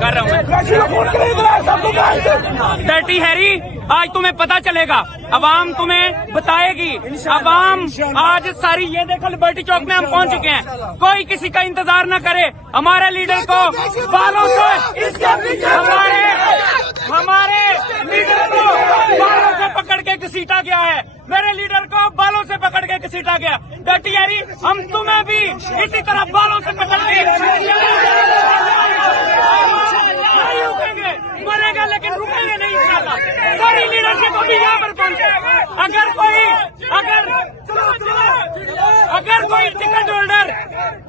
कर रहा हूँ डर्टी हैरी, आज तुम्हें पता चलेगा, अवाम तुम्हें बताएगी। अवाम आज सारी ये देखो लिबर्टी चौक में हम पहुंच चुके हैं। कोई किसी का इंतजार न करे, हमारे लीडर को बालों से हमारे लीडर को बालों से पकड़ के घसीटा गया है। मेरे लीडर को बालों से पकड़ के घसीटा गया। डर्टी हैरी, हम तुम्हें भी इसी तरह बालों से पकड़ के नहीं रुकेंगे, मरेगा लेकिन रुकेंगे नहीं इंशाल्लाह। सारी लीडरशिप अभी यहाँ पर पहुंचे।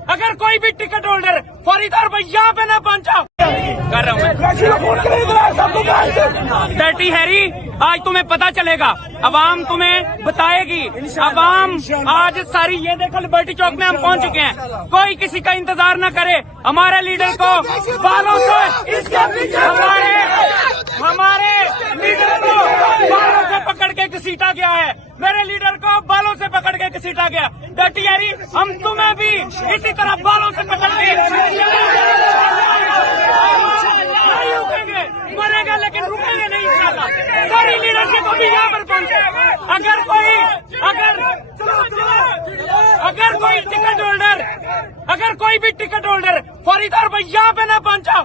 अगर कोई भी टिकट होल्डर फौरी तौर पर यहाँ पे न पहुंचा, कर रहा हूँ डर्टी हैरी, आज तुम्हें पता चलेगा, अवाम तुम्हें बताएगी। अवाम आज सारी ये देखो लिबर्टी चौक में हम पहुंच चुके हैं। कोई किसी का इंतजार न करे, हमारे लीडर को बालों से हमारे लीडर को बालों से पकड़ के घसीटा गया है। मेरे लीडर को बालों से पकड़ के घसीटा गया। डर्टी हैरी, हम तुम्हें भी इसी तरह बालों से पकड़ के नहीं रुकेंगे, मरेगा लेकिन रुकेंगे नहीं इंशाल्लाह। सारी लीडरशिप अभी यहाँ पर पहुंचे। अगर कोई भी टिकट होल्डर फौरी तौर पर यहाँ पे न पहुंचा,